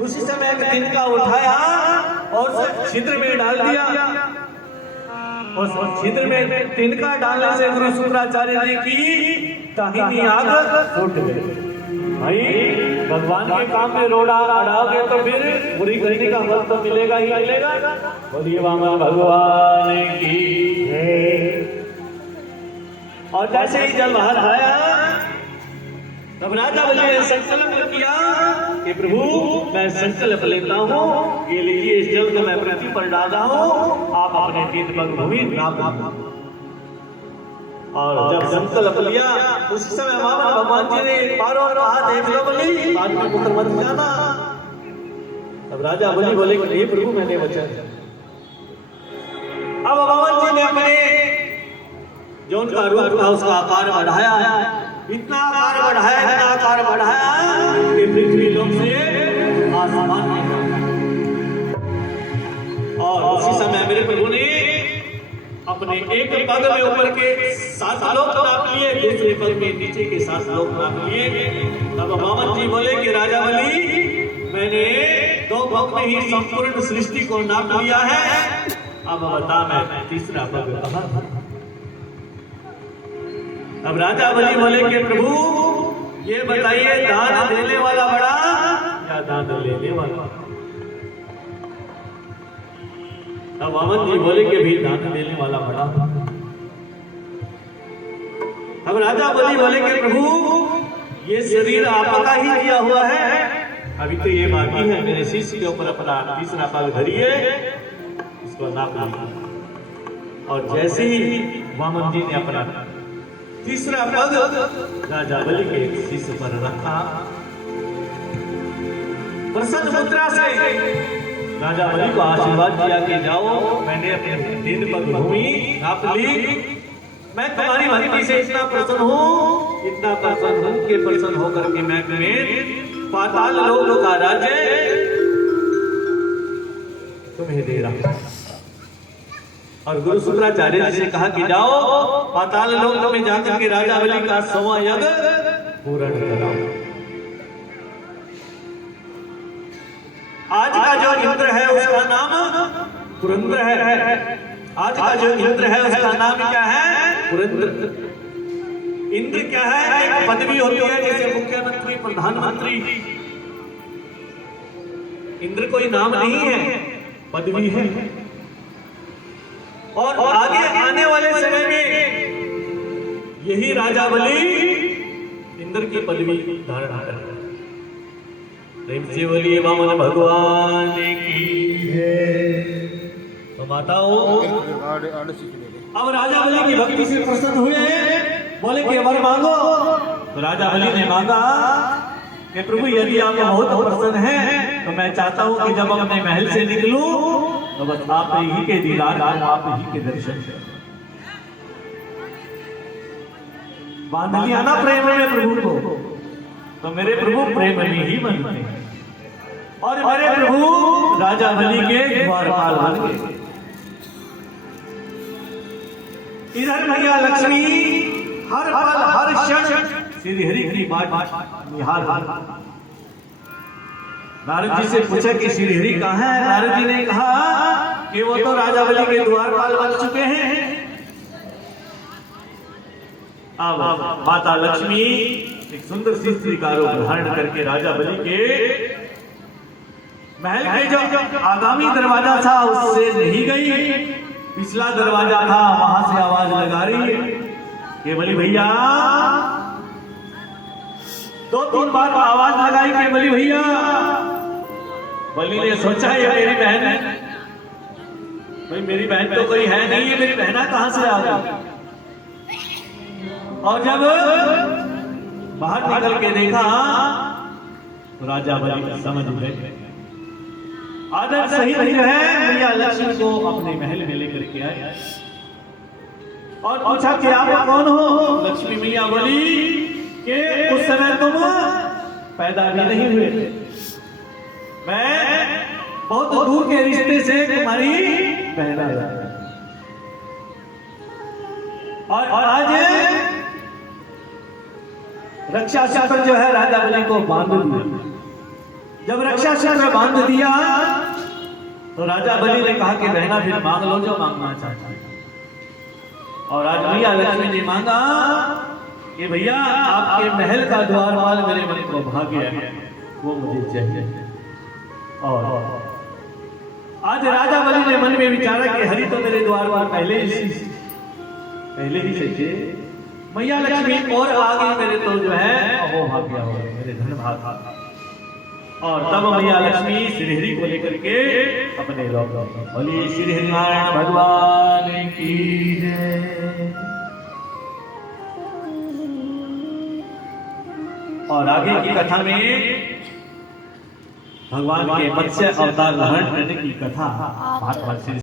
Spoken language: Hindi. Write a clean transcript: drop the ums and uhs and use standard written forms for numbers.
उसी समय एक तिनका उठाया और उसे छिद्र में डाल दिया। उस छिद्र में तिनका डालने से गुरु शुक्राचार्य जी की दाहिनी आंख फूट गई। भाई भगवान के काम में रोड़ा अड़ाओगे तो फिर बुरी करने का फल तो मिलेगा ही मिलेगा। बोलिए वामन भगवान की जय। और जैसे ही जल बाहर आया तब राजा बलि ने संकल्प किया कि प्रभु मैं संकल्प लेता हूँ, ये लीजिए इस जल को मैं पृथ्वी पर डाल रहा हूँ, आप अपने तीन पग भूमि नाप। और जब संकल्प लिया उसी समय मामा भगवान जी ने पारों कहा देख लो बलि, बाद में पुत्र मत जाना। तब राजा बलि बोले कि हे प्रभु मैंने वचन। अब भगवान जी ने अपने जो उनका रूप था उसका आकार बढ़ाया, इतना आकार बढ़ाया कि पृथ्वी लोक से आसमान में। और उसी समय मेरे प्रभु ने अपने एक पग में ऊपर के 7 लोक नाप लिए, दूसरे पग में नीचे के 7 लोक नाप लिए। तब वामन जी बोले कि राजा बलि मैंने 2 पग में ही संपूर्ण सृष्टि को नाप लिया है, अब बता मैं तीसरा पग कहां। अब राजा बलि बोले कि प्रभु ये बताइए दान देने वाला बड़ा या दान लेने वाला। अब वामन जी बोले कि भी दान देने वाला बड़ा। अब राजा बलि बोले कि प्रभु ये शरीर आपका ही किया हुआ है, अभी तो ये बाकी है, मेरे शिष्य के ऊपर अपना तीसरा पग धरिए, इसको नाप लीजिए। और जैसे ही वामन जी ने अपना तीसरा पग राजा बलि के शीश पर रखा, प्रसन्न मुद्रा से राजा बलि को आशीर्वाद दिया कि जाओ मैंने अपने 3 पग भूमि नाप ली, मैं तुम्हारी भक्ति से इतना प्रसन्न हूँ, इतना प्रसन्न हूँ कि प्रसन्न होकर के मैं तुम्हें पाताल लोक का राज्य तुम्हें दे रहा हूं। और गुरु शुक्राचार्य जी से कहा कि जाओ पाताल लोक में जाकर के राजा बलि का 100वां यज्ञ पूर्ण कराओ। आज का जो इंद्र है उसका नाम पुरंदर है। आज का जो इंद्र है उसका नाम क्या है? पुरंदर। इंद्र क्या है? एक पदवी होती है जैसे मुख्यमंत्री, प्रधानमंत्री। इंद्र कोई नाम नहीं है, पदवी है। और आगे आने वाले समय में यही राजा बलि इंद्र की पदवी धारण करेगा। प्रेम से बोलिए वामन भगवान की जय। तो माताओं अब राजा बलि की भक्ति से प्रसन्न हुए, बोले कि वर मांगो। तो राजा बलि ने मांगा कि प्रभु यदि आप बहुत प्रसन्न हैं तो मैं चाहता हूं कि जब अपने महल से निकलूं तो बस आप ही के दीदार, आप ही के दर्शन बांध लिया ना प्रेम में प्रभु को, तो मेरे प्रभु प्रेम में ही बनते हैं। और मेरे प्रभु राजा बलि के द्वारपाल बन गए। इधर भैया लक्ष्मी हर पल हर क्षण श्री हरि की बात निहार। नारद जी से पूछा कि श्री हरि कहाँ है? नारद जी ने कहा कि वो तो राजा बलि के द्वारपाल बन चुके हैं। अब माता लक्ष्मी एक सुंदर सी स्त्री का रूप धारण करके राजा बलि के महल के जो आगामी दरवाजा था उससे नहीं गई, पिछला दरवाजा था वहां से आवाज लगा रही कि बलि भैया। 2-3 बार आवाज लगाई कि बलि भैया। बलि ने सोचा ये मेरी बहन है, भाई मेरी बहन तो कोई है नहीं, ये मेरी बहना कहां से आ गई। और जब बाहर निकल के देखा तो राजा बलि समझ गए आदर सही नहीं है, भैया लक्ष्मी को अपने महल में लेकर के आए और पूछा कि आप कौन हो? लक्ष्मी मैया बोली कि उस समय तुम पैदा भी नहीं हुए थे, मैं बहुत दूर के रिश्ते से तुम्हारी बहन है। और आज रक्षा सूत्र जो है राजा बलि को बांध दिया। जब रक्षा सूत्र बांध दिया तो राजा बलि ने कहा कि बहना फिर मांग लो जो मांगना चाहता है। और आज मैया लक्ष्मी ने मांगा कि भैया आपके महल का द्वारपाल मेरे मन को भाग्य है, वो मुझे चाहिए। और आज राजा बलि ने मन में विचारा कि हरि तो मेरे द्वारपाल पहले ही से थे, मैया लक्ष्मी और आगे मेरे तो जो है वो भाग्य हो मेरे धन भाग। और तब मैया लक्ष्मी श्रीहरि को लेकर के अपने बोली श्री हरिनारायण भगवान की जय। और आगे की कथा में भगवान के मत्स्य अवतार ग्रहण करने की कथा महात्मा श्री